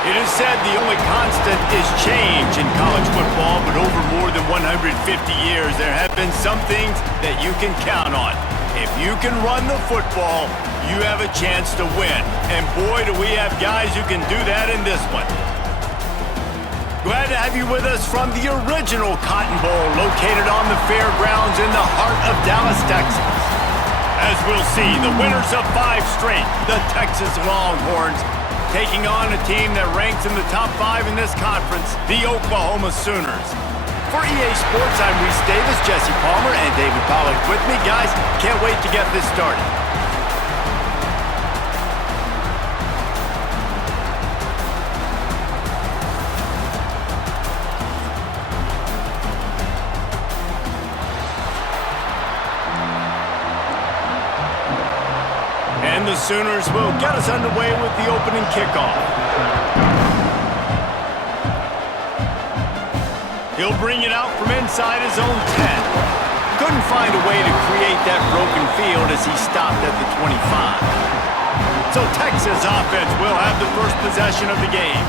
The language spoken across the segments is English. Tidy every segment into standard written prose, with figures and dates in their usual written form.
It is said the only constant is change in college football, but over more than 150 years, there have been some things that you can count on. If you can run the football, you have a chance to win. And boy, do we have guys who can do that in this one. Glad to have you with us from the original Cotton Bowl, located on the fairgrounds in the heart of Dallas, Texas. As we'll see, the winners of 5 straight, the Texas Longhorns, taking on a team that ranks in the top 5 in this conference, the Oklahoma Sooners. For EA Sports, I'm Reese Davis, Jesse Palmer, and David Pollack with me. Guys, can't wait to get this started. And the Sooners will get us underway with the opening kickoff. He'll bring it out from inside his own 10. Couldn't find a way to create that broken field as he stopped at the 25. So Texas offense will have the first possession of the game.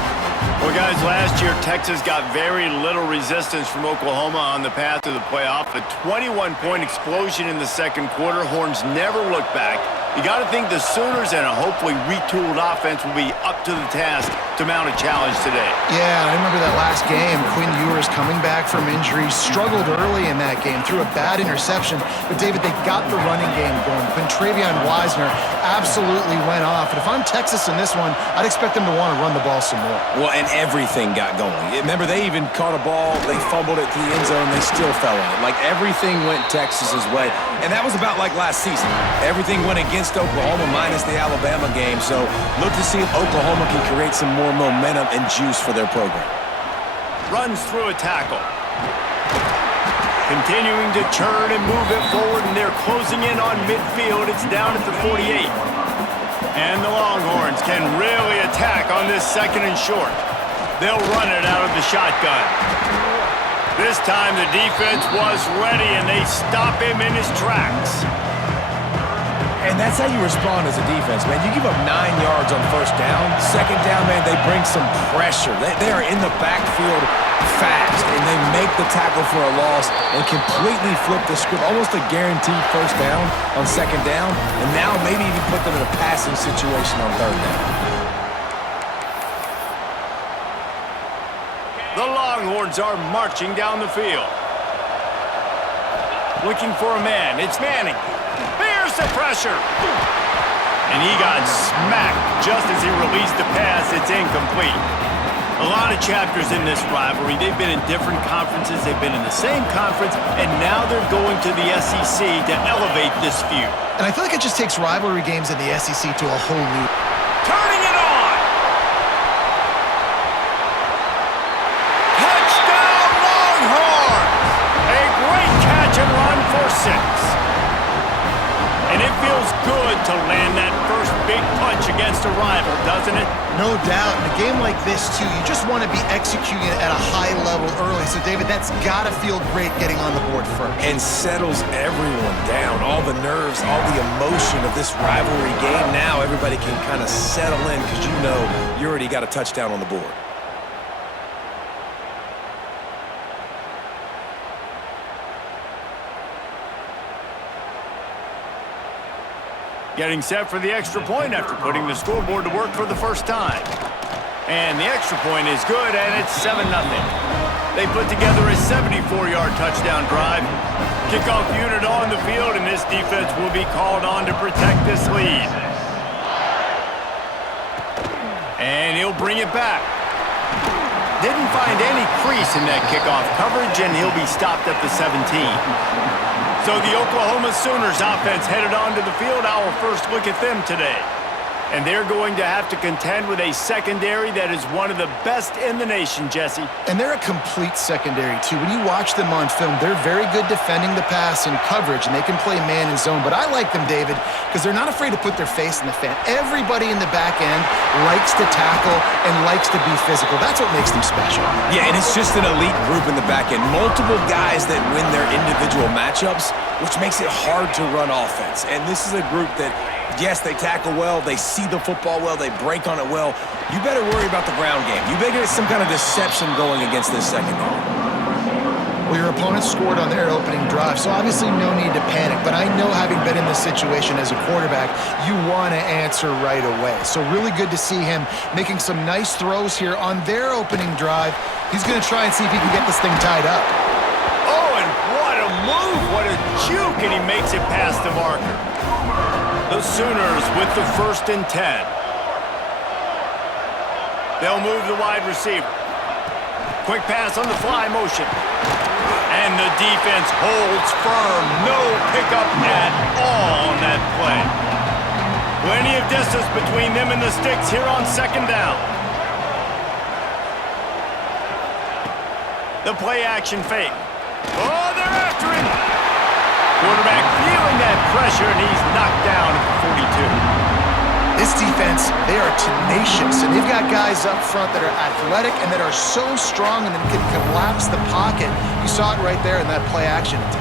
Well, guys, last year Texas got very little resistance from Oklahoma on the path to the playoff. A 21-point explosion in the second quarter. Horns never looked back. You got to think the Sooners and a hopefully retooled offense will be up to the task to mount a challenge today. Yeah, I remember that last game. Quinn Ewers coming back from injury, struggled early in that game, threw a bad interception. But, David, they got the running game going. Travion Wisner absolutely went off. And if I'm Texas in this one, I'd expect them to want to run the ball some more. Well, and everything got going. Remember, they even caught a ball, they fumbled it to the end zone, they still fell on it. Like, everything went Texas's way. And that was about like last season. Everything went against Oklahoma minus the Alabama game. So look to see if Oklahoma can create some more momentum and juice for their program. Runs through a tackle. Continuing to turn and move it forward, and they're closing in on midfield. It's down at the 48. And the Longhorns can really attack on this second and short. They'll run it out of the shotgun. This time the defense was ready, and they stop him in his tracks. And that's how you respond as a defense, man. You give up 9 yards on first down. Second down, man, they bring some pressure. They are in the backfield fast, and they make the tackle for a loss and completely flip the script. Almost a guaranteed first down on second down, and now maybe even put them in a passing situation on third down. The Longhorns are marching down the field. Looking for a man. It's Manning. Here's the pressure. And he got smacked just as he released the pass. It's incomplete. A lot of chapters in this rivalry. They've been in different conferences. They've been in the same conference. And now they're going to the SEC to elevate this feud. And I feel like it just takes rivalry games in the SEC to a whole new... Turning it on! Touchdown Longhorns! A great catch and run for 6. And it feels good to land that first big punch against a rival, doesn't it? No doubt. In a game like this, too, you just want to be executing it at a high level early. So, David, that's got to feel great getting on the board first. And settles everyone down. All the nerves, all the emotion of this rivalry game. Now everybody can kind of settle in because you know you already got a touchdown on the board. Getting set for the extra point after putting the scoreboard to work for the first time. And the extra point is good, and it's 7-0. They put together a 74-yard touchdown drive. Kickoff unit on the field, and this defense will be called on to protect this lead. And he'll bring it back. Didn't find any crease in that kickoff coverage, and he'll be stopped at the 17. So the Oklahoma Sooners offense headed onto the field. Our first look at them today. And they're going to have to contend with a secondary that is one of the best in the nation, Jesse. And they're a complete secondary, too. When you watch them on film, they're very good defending the pass and coverage, and they can play man and zone. But I like them, David, because they're not afraid to put their face in the fan. Everybody in the back end likes to tackle and likes to be physical. That's what makes them special. Yeah, and it's just an elite group in the back end. Multiple guys that win their individual matchups, which makes it hard to run offense. And this is a group that Yes, they tackle well, they see the football well, they break on it well. You better worry about the ground game. You better get some kind of deception going against this secondary. Well, your opponent scored on their opening drive, so obviously no need to panic. But I know, having been in this situation as a quarterback, you want to answer right away. So really good to see him making some nice throws here on their opening drive. He's going to try and see if he can get this thing tied up. Oh, and what a move, what a juke, and he makes it past the marker. The Sooners with the 1st and 10. They'll move the wide receiver. Quick pass on the fly motion. And the defense holds firm. No pickup at all on that play. Plenty of distance between them and the sticks here on 2nd down. The play action fake. Oh, they're after him. Quarterback feeling that pressure, and he's knocked down at the 42. This defense, they are tenacious, and they've got guys up front that are athletic and that are so strong and that can collapse the pocket. You saw it right there in that play action attempt.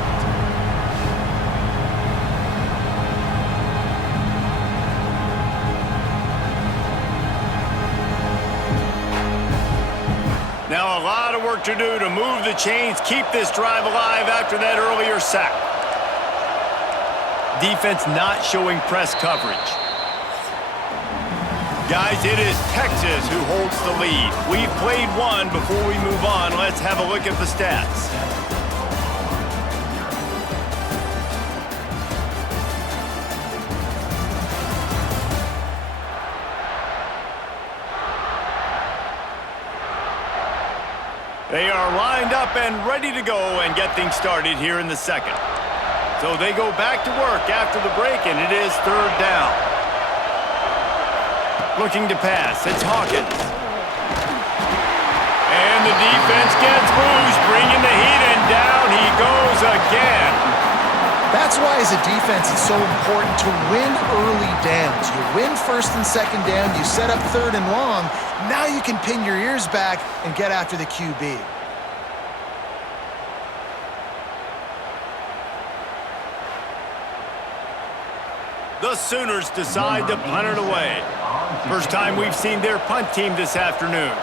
Now a lot of work to do to move the chains, keep this drive alive after that earlier sack. Defense not showing press coverage. Guys, it is Texas who holds the lead. We've played one. Before we move on, let's have a look at the stats. They are lined up and ready to go and get things started here in the second. So they go back to work after the break, and it is 3rd down. Looking to pass, it's Hawkins. And the defense gets loose, bringing the heat, and down he goes again. That's why, as a defense, it's so important to win early downs. You win 1st and 2nd down, you set up 3rd and long. Now you can pin your ears back and get after the QB. The Sooners decide to punt it away. First time we've seen their punt team this afternoon.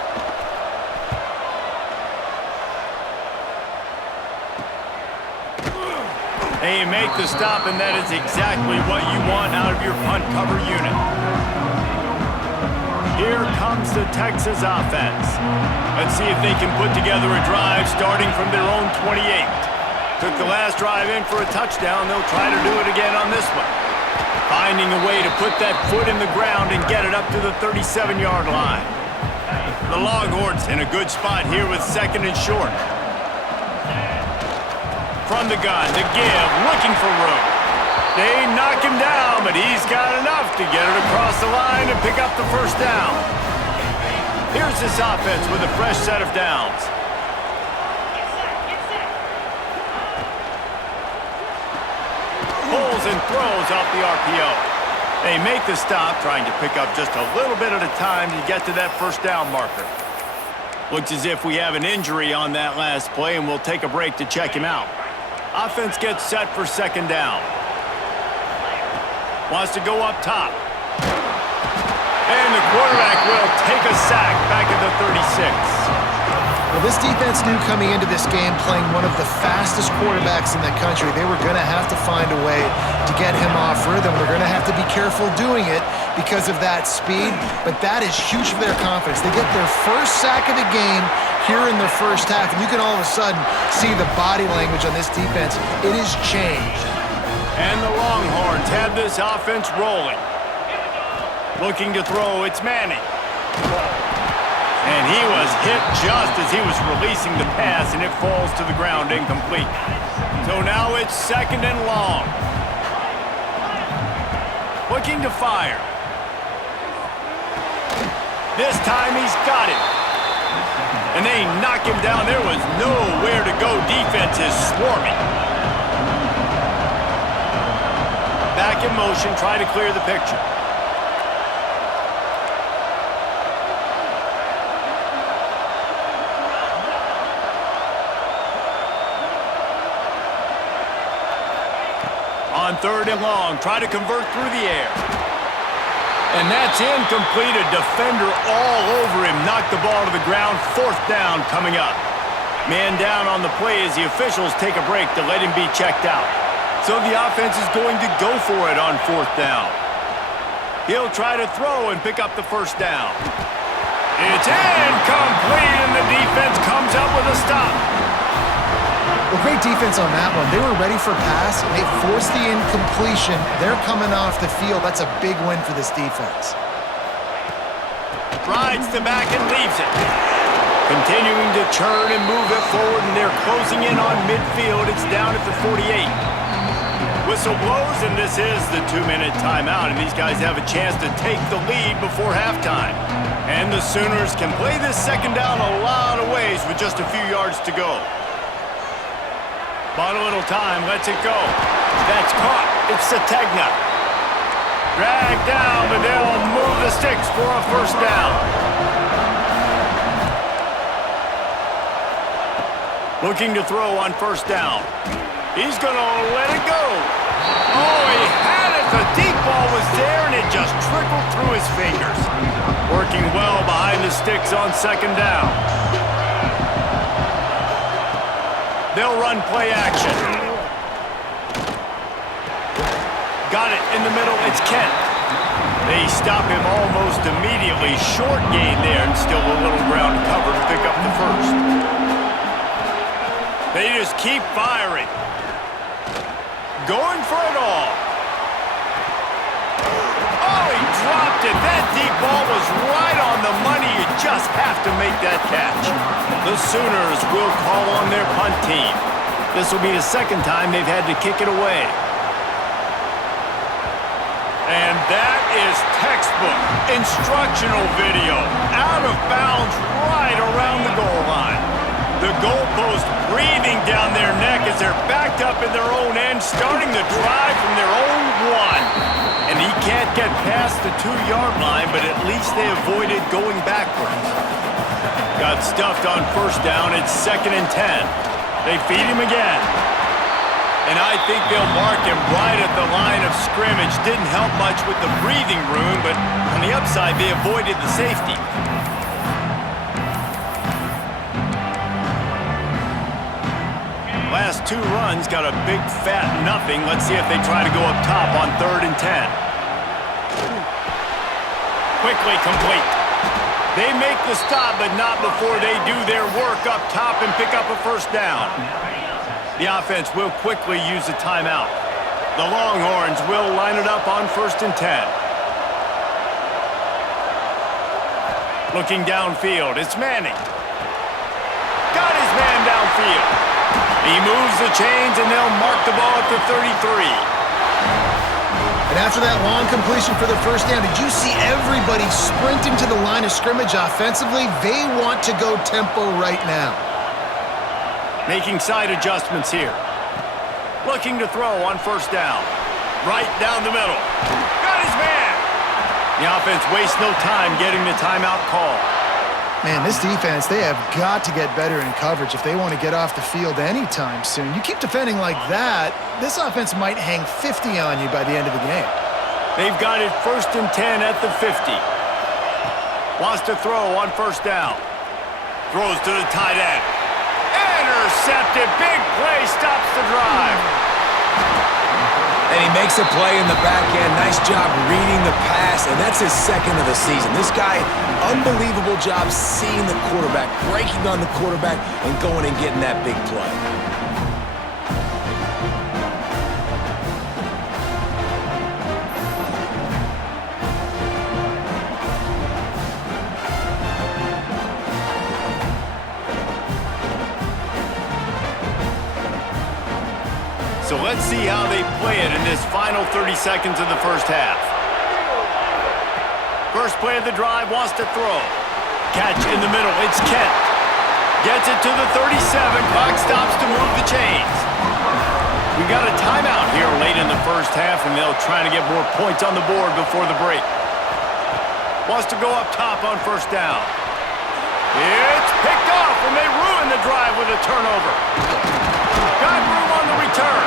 They make the stop, and that is exactly what you want out of your punt cover unit. Here comes the Texas offense. Let's see if they can put together a drive starting from their own 28. Took the last drive in for a touchdown. They'll try to do it again on this one. Finding a way to put that foot in the ground and get it up to the 37-yard line. The Longhorns in a good spot here with 2nd and short. From the gun, to give, looking for room. They knock him down, but he's got enough to get it across the line and pick up the 1st down. Here's this offense with a fresh set of downs. Pulls and throws off the RPO. They make the stop, trying to pick up just a little bit at a time to get to that 1st down marker. Looks as if we have an injury on that last play, and we'll take a break to check him out. Offense gets set for 2nd down. Wants to go up top. And the quarterback will take a sack back at the 36. Well, this defense knew coming into this game, playing one of the fastest quarterbacks in the country, they were going to have to find a way to get him off rhythm. They're going to have to be careful doing it because of that speed, but that is huge for their confidence. They get their 1st sack of the game here in the 1st half, and you can all of a sudden see the body language on this defense. It has changed. And the Longhorns have this offense rolling. Looking to throw, it's Manning. And he was hit just as he was releasing the pass, and it falls to the ground incomplete. So now it's 2nd and long. Looking to fire. This time he's got it. And they knock him down. There was nowhere to go. Defense is swarming. Back in motion, try to clear the picture. On 3rd and long. Try to convert through the air. And that's incomplete. A defender all over him. Knocked the ball to the ground. 4th down coming up. Man down on the play as the officials take a break to let him be checked out. So the offense is going to go for it on 4th down. He'll try to throw and pick up the 1st down. It's incomplete, and the defense comes up with a stop. Well, great defense on that one. They were ready for pass, and they forced the incompletion. They're coming off the field. That's a big win for this defense. Rides the back and leaves it. Continuing to churn and move it forward, and they're closing in on midfield. It's down at the 48. Whistle blows, and this is the 2-minute timeout, and these guys have a chance to take the lead before halftime. And the Sooners can play this 2nd down a lot of ways with just a few yards to go. Bought a little time, lets it go. That's caught. It's Sategna. Dragged down, but they'll move the sticks for a 1st down. Looking to throw on 1st down. He's going to let it go. Oh, he had it. The deep ball was there, and it just trickled through his fingers. Working well behind the sticks on 2nd down. They'll run play action. Got it in the middle. It's Kent. They stop him almost immediately. Short gain there, and still a little ground cover to pick up the 1st. They just keep firing. Going for it all. Oh, he dropped it. That deep ball was right on the money. You just have to make that catch. The Sooners will call on their punt team. This will be the 2nd time they've had to kick it away. And that is textbook instructional video. Out of bounds right around the goal line. The goalpost breathing down their neck as they're backed up in their own end, starting the drive from their own 1. And he can't get past the 2-yard line, but at least they avoided going backwards. Got stuffed on 1st down. It's 2nd and 10. They feed him again. And I think they'll mark him right at the line of scrimmage. Didn't help much with the breathing room, but on the upside, they avoided the safety. Last 2 runs got a big fat nothing. Let's see if they try to go up top on 3rd and 10. Quickly complete. They make the stop, but not before they do their work up top and pick up a 1st down. The offense will quickly use a timeout. The Longhorns will line it up on 1st and 10. Looking downfield, it's Manning. Got his man downfield. He moves the chains, and they'll mark the ball at the 33. And after that long completion for the 1st down, did you see everybody sprinting to the line of scrimmage offensively? They want to go tempo right now. Making side adjustments here. Looking to throw on 1st down. Right down the middle. Got his man. The offense wastes no time getting the timeout call. Man, this defense, they have got to get better in coverage if they want to get off the field anytime soon. You keep defending like that, this offense might hang 50 on you by the end of the game. They've got it 1st and 10 at the 50. Wants to throw on 1st down. Throws to the tight end. Intercepted. Big play. Stops the drive. And he makes a play in the back end. Nice job reading the pass, and that's his 2nd of the season. This guy, unbelievable job seeing the quarterback, breaking on the quarterback, and going and getting that big play. So let's see how they play it in this final 30 seconds of the 1st half. First play of the drive, wants to throw. Catch in the middle, it's Kent. Gets it to the 37, clock stops to move the chains. We got a timeout here late in the 1st half, and they'll try to get more points on the board before the break. Wants to go up top on 1st down. It's picked off, and they ruin the drive with a turnover. Got room on the return.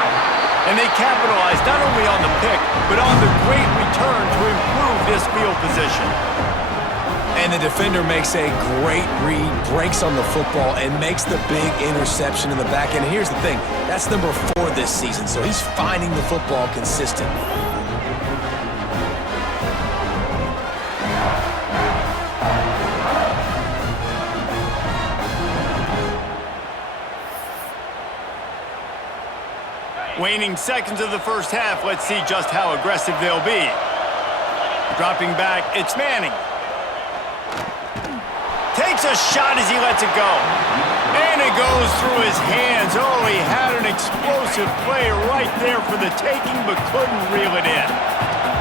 And they capitalized not only on the pick, but on the great return to improve this field position. And the defender makes a great read, breaks on the football, and makes the big interception in the back end. And here's the thing, that's number 4 this season, so he's finding the football consistently. Waning seconds of the first half, let's see just how aggressive they'll be. Dropping back, it's Manning. Takes a shot as he lets it go. And it goes through his hands. Oh, he had an explosive play right there for the taking, but couldn't reel it in.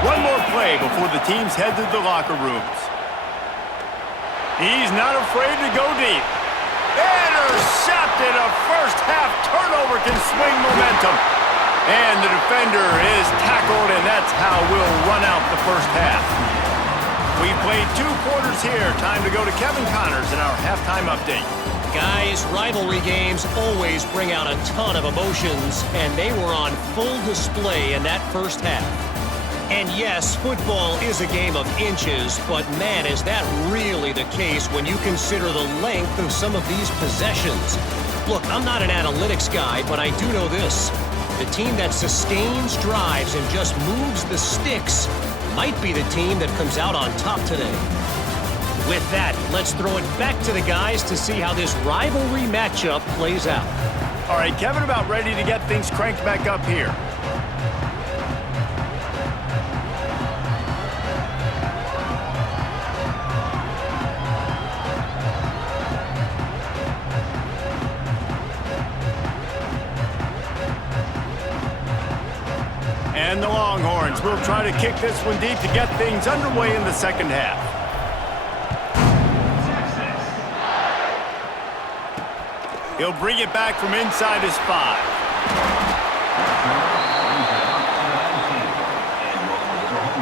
One more play before the teams head to the locker rooms. He's not afraid to go deep. Intercepted. A first half turnover can swing momentum. And the defender is tackled, and that's how we'll run out the first half. We played 2 quarters here. Time to go to Kevin Connors in our halftime update. Guys, rivalry games always bring out a ton of emotions, and they were on full display in that first half. And yes, football is a game of inches, but man, is that really the case when you consider the length of some of these possessions. Look, I'm not an analytics guy, but I do know this. The team that sustains drives and just moves the sticks might be the team that comes out on top today. With that, let's throw it back to the guys to see how this rivalry matchup plays out. All right, Kevin, about ready to get things cranked back up here. And the Longhorns will try to kick this one deep to get things underway in the second half. He'll bring it back from inside his 5.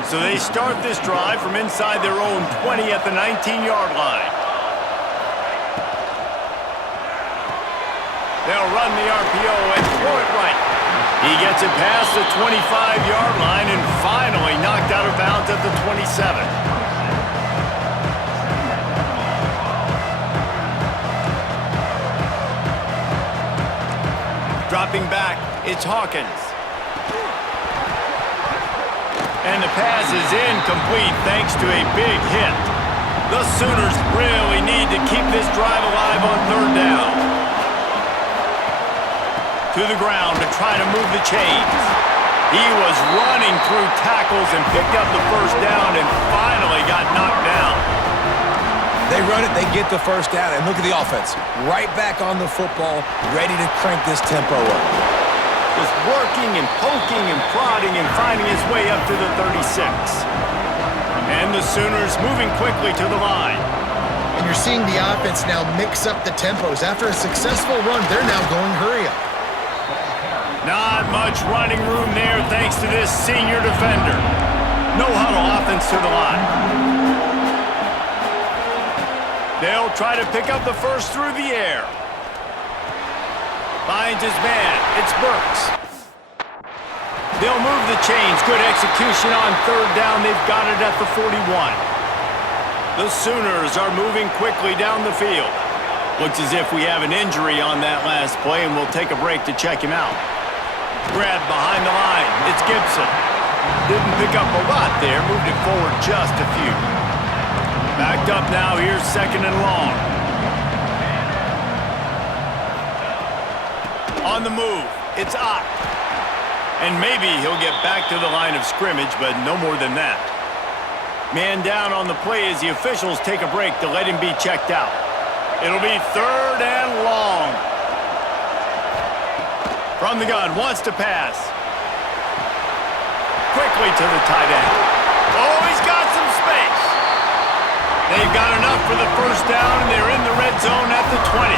So they start this drive from inside their own 20 at the 19-yard line. They'll run the RPO and throw it right. He gets it past the 25-yard line and finally knocked out of bounds at the 27. Dropping back, it's Hawkins. And the pass is incomplete thanks to a big hit. The Sooners really need to keep this drive alive on 3rd down. To the ground to try to move the chains. He was running through tackles and picked up the first down and finally got knocked down. They run it, they get the first down, and look at the offense. Right back on the football, ready to crank this tempo up. Just working and poking and prodding and finding his way up to the 36. And the Sooners moving quickly to the line. And you're seeing the offense now mix up the tempos. After a successful run, they're now going hurry up. Not much running room there thanks to this senior defender. No huddle offense to the line. They'll try to pick up the first through the air. Finds his man. It's Burks. They'll move the chains. Good execution on 3rd down. They've got it at the 41. The Sooners are moving quickly down the field. Looks as if we have an injury on that last play, and we'll take a break to check him out. Grab behind the line. It's Gibson. Didn't pick up a lot there. Moved it forward just a few. Backed up now. Here's 2nd and long. On the move. It's Ott. And maybe he'll get back to the line of scrimmage, but no more than that. Man down on the play as the officials take a break to let him be checked out. It'll be 3rd and long. From the gun, wants to pass. Quickly to the tight end. Oh, he's got some space. They've got enough for the first down, and they're in the red zone at the 20.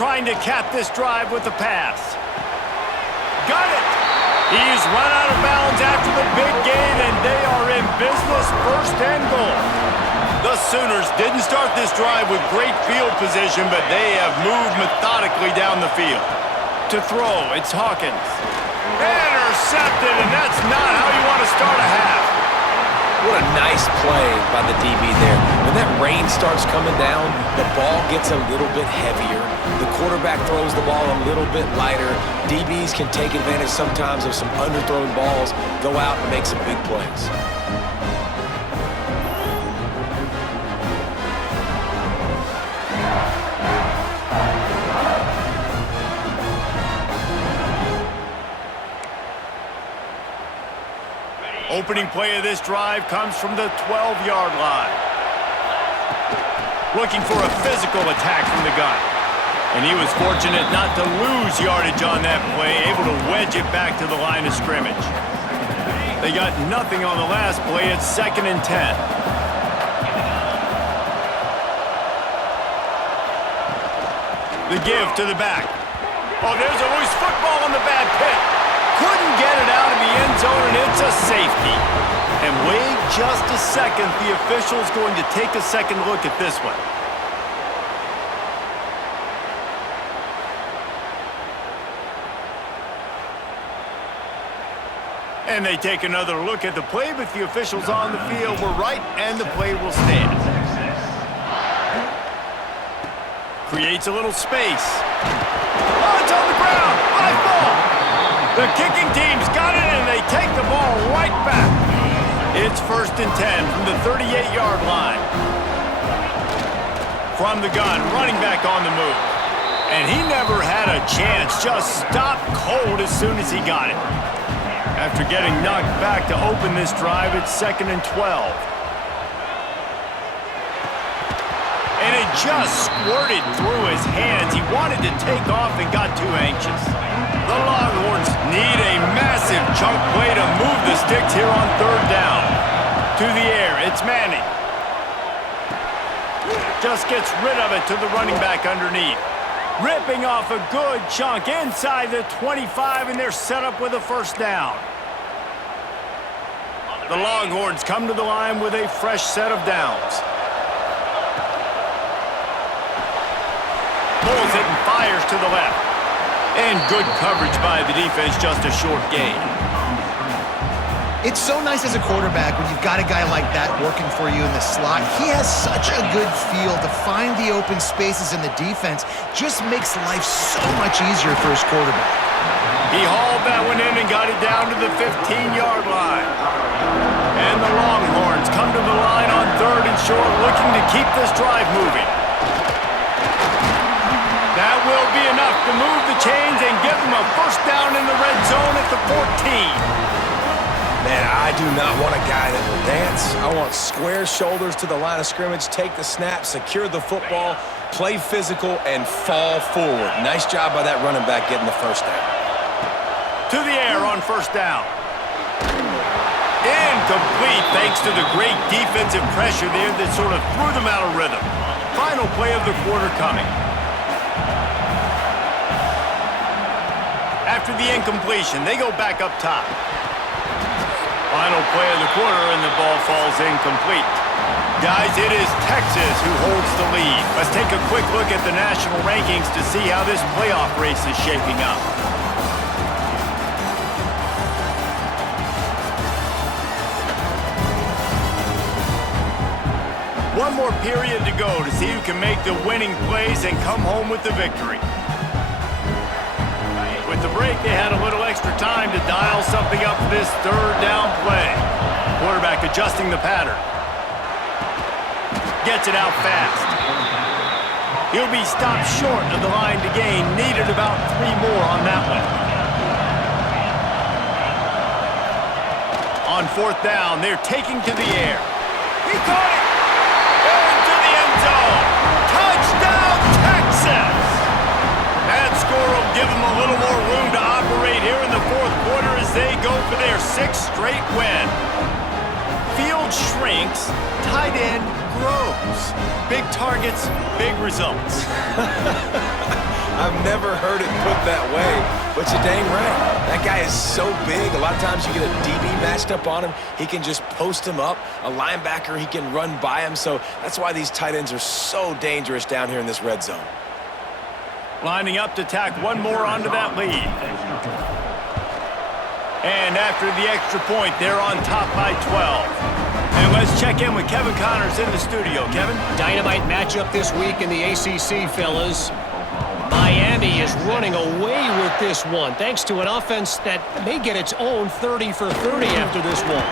Trying to cap this drive with the pass. Got it! He's run out of bounds after the big gain, and they are in business, first and goal. The Sooners didn't start this drive with great field position, but they have moved methodically down the field. To throw, it's Hawkins. Intercepted, and that's not how you want to start a half. What a nice play by the DB there. When that rain starts coming down, the ball gets a little bit heavier. The quarterback throws the ball a little bit lighter. DBs can take advantage sometimes of some underthrown balls, go out and make some big plays. Opening play of this drive comes from the 12-yard line. Looking for a physical attack from the gun. And he was fortunate not to lose yardage on that play, able to wedge it back to the line of scrimmage. They got nothing on the last play. It's 2nd and 10. The give to the back. Oh, there's a loose football on the bad pick. Couldn't get it out of the end zone, and it's a safety. And wait just a second. The official's going to take a second look at this one. And they take another look at the play, but the officials on the field were right, and the play will stand. Creates a little space. Oh, it's on the ground. High ball. The kicking team's got it, and they take the ball right back. It's 1st and 10 from the 38-yard line. From the gun, running back on the move. And he never had a chance, just stopped cold as soon as he got it. After getting knocked back to open this drive, it's 2nd and 12. And it just squirted through his hands. He wanted to take off and got too anxious. The Longhorns need a massive chunk play to move the sticks here on 3rd down. To the air, it's Manning. Just gets rid of it to the running back underneath. Ripping off a good chunk inside the 25, and they're set up with a 1st down. The Longhorns come to the line with a fresh set of downs. Pulls it and fires to the left. And good coverage by the defense, just a short gain. It's so nice as a quarterback when you've got a guy like that working for you in the slot. He has such a good feel to find the open spaces in the defense. Just makes life so much easier for his quarterback. He hauled that one in and got it down to the 15-yard line. And the Longhorns come to the line on 3rd and short, looking to keep this drive moving. That will be enough to move the chains and give them a 1st down in the red zone at the 14. Man, I do not want a guy that will dance. I want square shoulders to the line of scrimmage, take the snap, secure the football, play physical, and fall forward. Nice job by that running back getting the 1st down. To the air on 1st down. Incomplete thanks to the great defensive pressure there that sort of threw them out of rhythm. Final play of the quarter coming. After the incompletion, they go back up top. Final play of the quarter, and the ball falls incomplete. Guys, it is Texas who holds the lead. Let's take a quick look at the national rankings to see how this playoff race is shaping up. One more period to go to see who can make the winning plays and come home with the victory. With the break, they had a little extra time to dial something up for this 3rd down play. Quarterback adjusting the pattern. Gets it out fast. He'll be stopped short of the line to gain. Needed about 3 more on that one. On 4th down, they're taking to the air. He caught it! Into the end zone! Touchdown, Texas! That score will give them a little more room to operate here in the 4th quarter as they go for their 6th straight win. Field shrinks, tight end grows. Big targets, big results. I've never heard it put that way, but you're dang right. That guy is so big. A lot of times you get a DB matched up on him. He can just post him up. A linebacker, he can run by him. So that's why these tight ends are so dangerous down here in this red zone. Lining up to tack one more onto that lead. And after the extra point, they're on top by 12. And let's check in with Kevin Connors in the studio. Kevin? Dynamite matchup this week in the ACC, fellas. Miami is running away with this one, thanks to an offense that may get its own 30 for 30 after this one.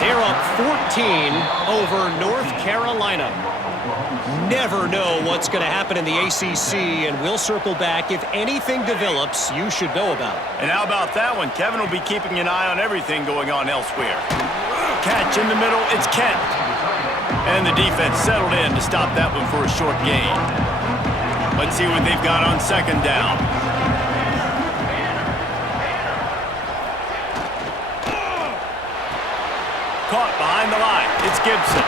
They're up 14 over North Carolina. Never know what's going to happen in the ACC, and we'll circle back if anything develops you should know about. And how about that one? Kevin will be keeping an eye on everything going on elsewhere. Catch in the middle, it's Kent. And the defense settled in to stop that one for a short gain. Let's see what they've got on second down. Caught behind the line, it's Gibson.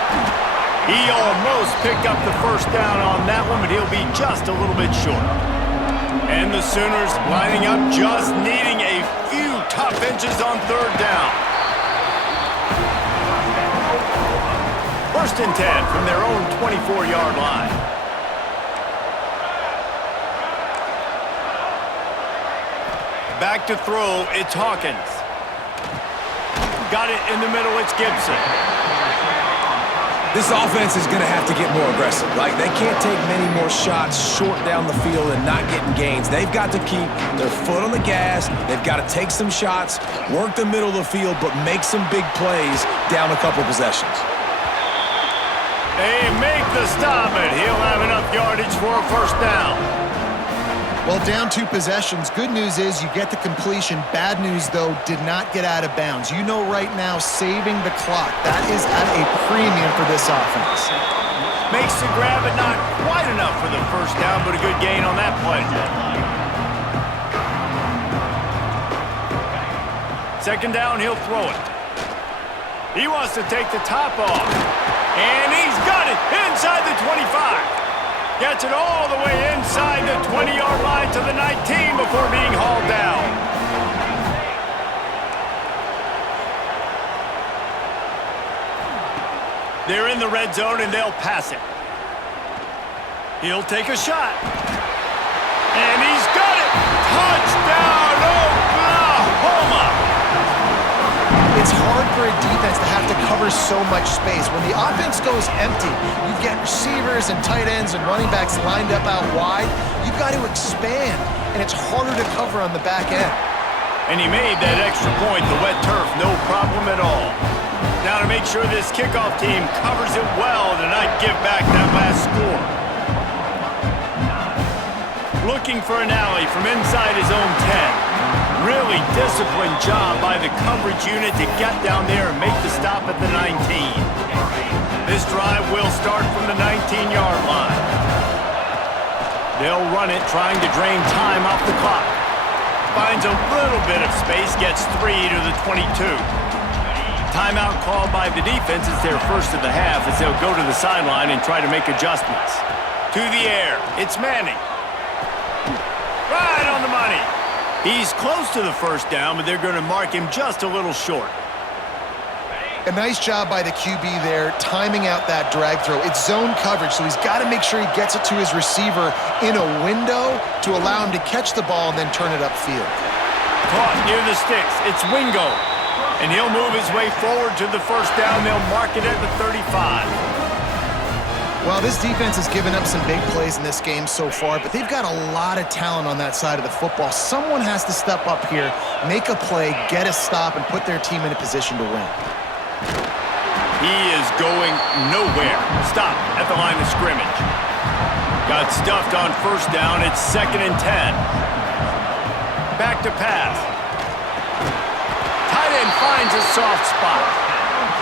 He almost picked up the first down on that one, but he'll be just a little bit short. And the Sooners lining up, just needing a few tough inches on third down. First and 10 from their own 24-yard line. Back to throw, it's Hawkins. Got it in the middle, it's Gibson. This offense is going to have to get more aggressive. Like, they can't take many more shots short down the field and not getting gains. They've got to keep their foot on the gas. They've got to take some shots, work the middle of the field, but make some big plays down a couple possessions. They make the stop, and he'll have enough yardage for a first down. Well, down 2 possessions. Good news is you get the completion. Bad news, though, did not get out of bounds. You know right now, saving the clock. That is at a premium for this offense. Makes the grab, but not quite enough for the first down, but a good gain on that play. Second down, he'll throw it. He wants to take the top off. And he's got it inside the 25. Gets it all the way inside the 20-yard line to the 19 before being hauled down. They're in the red zone and they'll pass it. He'll take a shot. And he's got it! Touchdown, Oklahoma! It's hard for a defense to have to cover so much space. When the offense goes empty, you get receivers and tight ends and running backs lined up out wide. You've got to expand, and it's harder to cover on the back end. And he made that extra point, the wet turf, no problem at all. Now to make sure this kickoff team covers it well to not give back that last score. Looking for an alley from inside his own 10. Really disciplined job by the coverage unit to get down there and make the stop at the 19. This drive will start from the 19-yard line. They'll run it, trying to drain time off the clock. Finds a little bit of space, gets 3 to the 22. Timeout called by the defense is their first of the half as they'll go to the sideline and try to make adjustments. To the air, it's Manning. Right on the money. He's close to the first down, but they're going to mark him just a little short. A nice job by the QB there, timing out that drag throw. It's zone coverage, so he's got to make sure he gets it to his receiver in a window to allow him to catch the ball and then turn it upfield. Caught near the sticks. It's Wingo. And he'll move his way forward to the first down. They'll mark it at the 35. Well, this defense has given up some big plays in this game so far, but they've got a lot of talent on that side of the football. Someone has to step up here, make a play, get a stop, and put their team in a position to win. He is going nowhere. Stop at the line of scrimmage. Got stuffed on first down. It's 2nd and 10. Back to pass. Tight end finds a soft spot.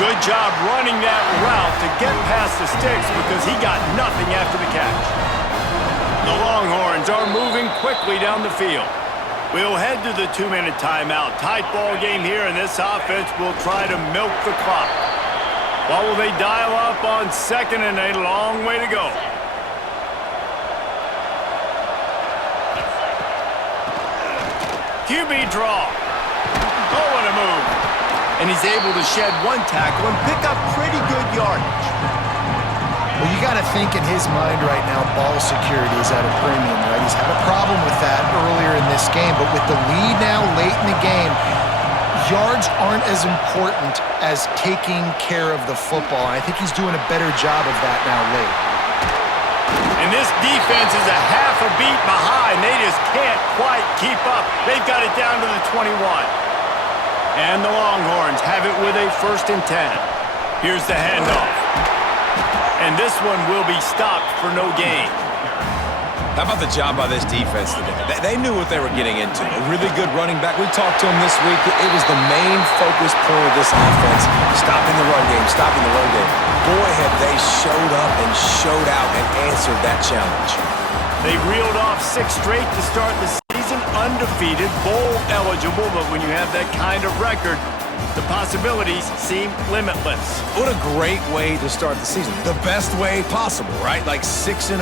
Good job running that route to get past the sticks because he got nothing after the catch. The Longhorns are moving quickly down the field. We'll head to the 2-minute timeout. Tight ball game here, and this offense will try to milk the clock. What will they dial up on 2nd and a long way to go? QB draw. Oh, what a move. And he's able to shed one tackle and pick up pretty good yardage. Well, you got to think in his mind right now, ball security is at a premium, right? He's had a problem with that earlier in this game, but with the lead now late in the game, yards aren't as important as taking care of the football. And I think he's doing a better job of that now late. And this defense is a half a beat behind. They just can't quite keep up. They've got it down to the 21. And the Longhorns have it with a 1st and 10. Here's the handoff. And this one will be stopped for no gain. How about the job by this defense today? They knew what they were getting into. A really good running back. We talked to him this week. It was the main focus point of this offense. Stopping the run game, stopping the run game. Boy, have they showed up and showed out and answered that challenge. They reeled off 6 straight to start the season, undefeated, bowl eligible, but when you have that kind of record, the possibilities seem limitless. What a great way to start the season. The best way possible, right? Like 6-0,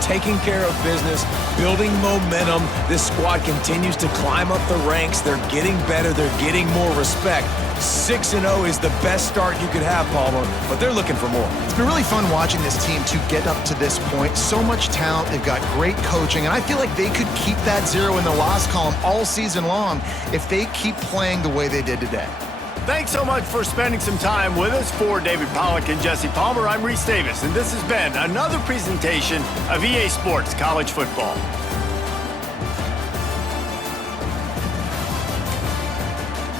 taking care of business, building momentum. This squad continues to climb up the ranks. They're getting better. They're getting more respect. 6-0 is the best start you could have, Palmer, but they're looking for more. It's been really fun watching this team to get up to this point. So much talent. They've got great coaching, and I feel like they could keep that 0 in the loss column all season long if they keep playing the way they did today. Thanks so much for spending some time with us. For David Pollack and Jesse Palmer, I'm Reese Davis, and this has been another presentation of EA Sports College Football.